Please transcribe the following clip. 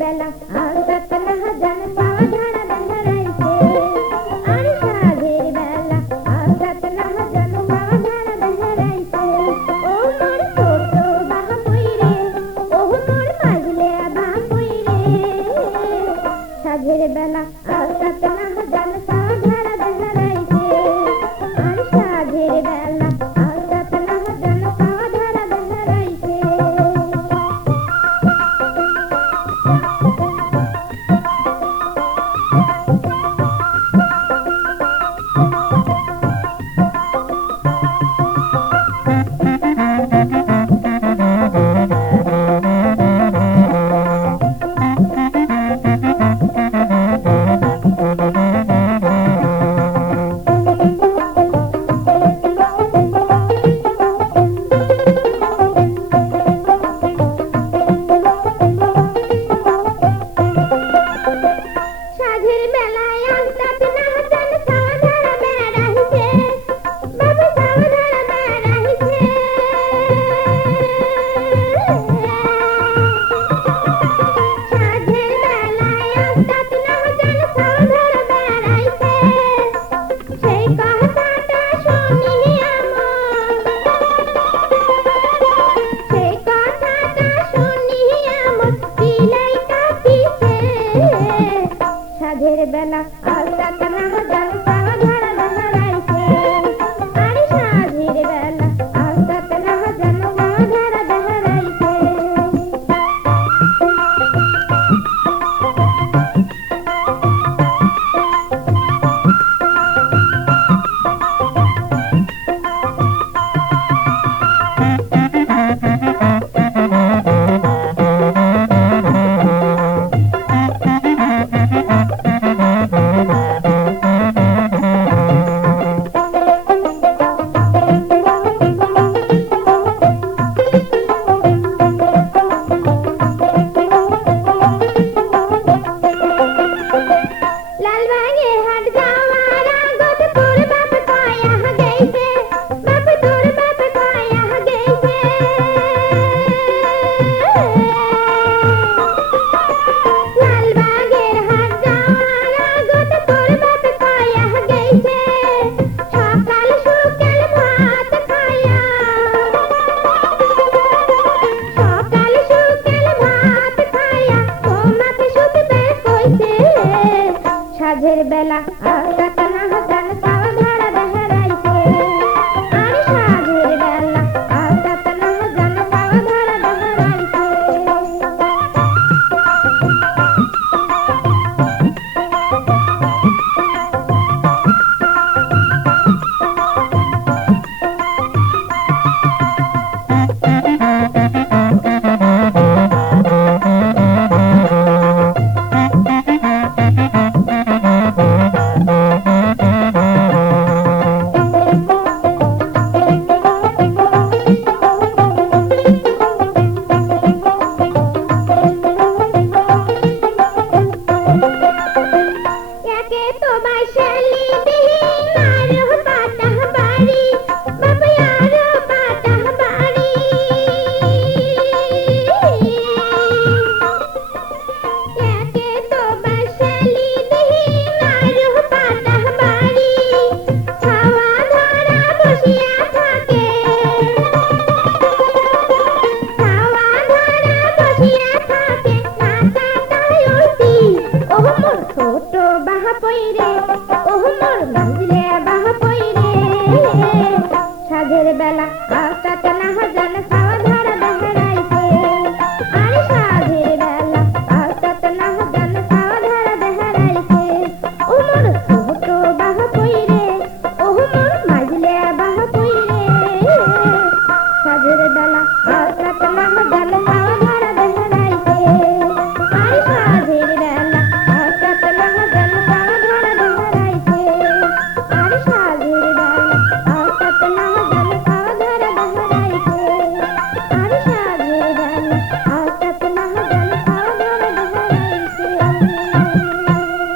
बेला आ सतना जनता মাঝের বেলা আল্লাহ फिर बेला रे